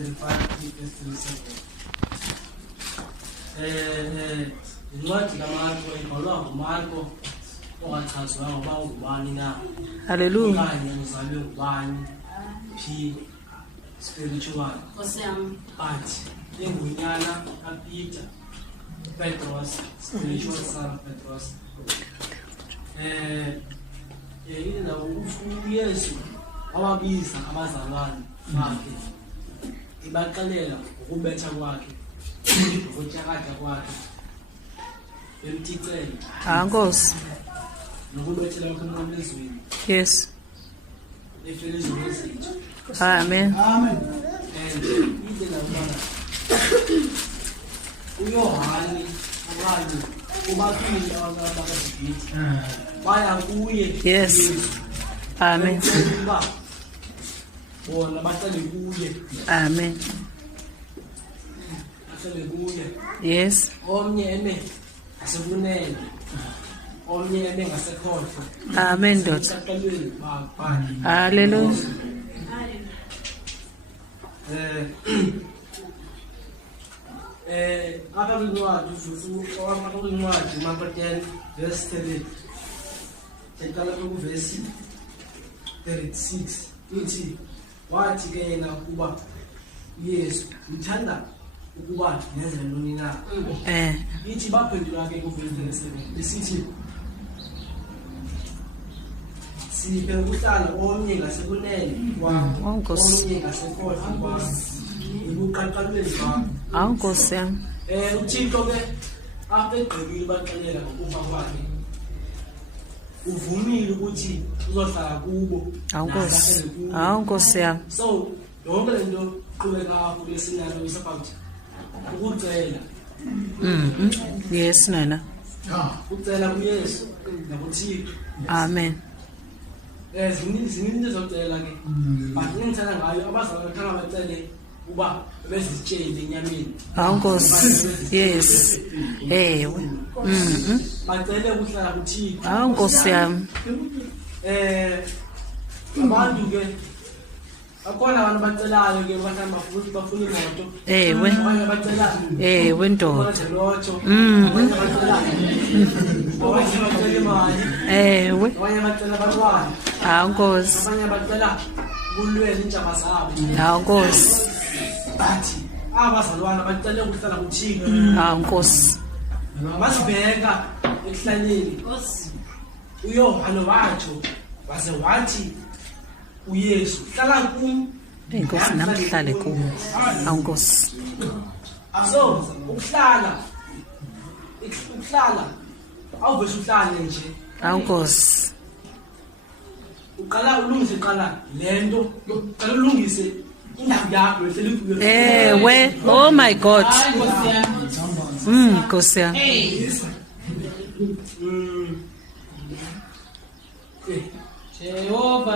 35 verse 37. Incwadi kaMarko ibhalwa nguMarko ongachazwanga uba ungubani na. Hallelujah. Okanye uzalwe ngubani phi spiritual. But engunyana kaPeter, Petros, spiritual son of Petros. Yena uYesu awabiza abazalwane bakhe ibaxelela ngokubetha kwakhe ngokutyakada kwakhe emthicela Nkosi. nokubethela kwakhe emnqamlezweni Yes. efelezweni zethu. Amen. And indlela ubana uYohane okanye ubabili abakadibhithi baya kuye. Yes. Amen. Uba bona bahlale kuye, Amen. bahlale kuye. Yes. Omnye eme ngasekunene, omnye eme ngasekhohlo. Amen, ndoda. Esaqalweni bakubani. Hallelujah. Apha kwincwadi kwincwadi Marko 10 verse 3 siqala kuvesi 36 ithi wathi ke yena ukuba uYesu uthanda ukuba nenze ntoni na. Ithi baphendula ke kuvesi 37 besithi siphe ukuhlala omnye ngasekunene kwakho, omnye ngasekhohlo kwakho ekuqaqalweni kwakho. Nkosi yami. uThixo ke apha egqibile baxelela ngokufa kwakhe uvumile ukuthi uzohlala kubo. Nkosi. Nkosi yami. So yonke le nto iqhubeka kule sinalo is about ukucela. Yes, nana. Ucela kuYesu nakuThixo. Amen. Zininzi into zocela ke, but ngithanda ngayo abazalwane bathanda bacele uba bezitshele enyameni. Nkosi. Yes. Ewe. Bacele ukuhlala kuThixo. Nkosi yami. Abantu ke akhona abantu bacelayo ke bathanda bafuna imoto. Ewe. Abanye bacela Ewe, ndoda. abanye bacela imali. Ewe. Abanye bacela abantwana. Nkosi. Abanye bacela ukulwela iintshaba zabo. Nkosi. Bathi abazalwana bacele ukuhlala kuThixo. Nkosi. Basibheka ekuhlaleni uYohane watsho waze wathi uYesu hlala kum. Nkosi namhlale kuwe. Nkosi. So ukuhlala awuvese uhlale nje. Nkosi. Uqala ulungise lento uqala ulungise indawo yakho ehleli kuyo. Ewe. Oh my God. Nkosi yami. Jehova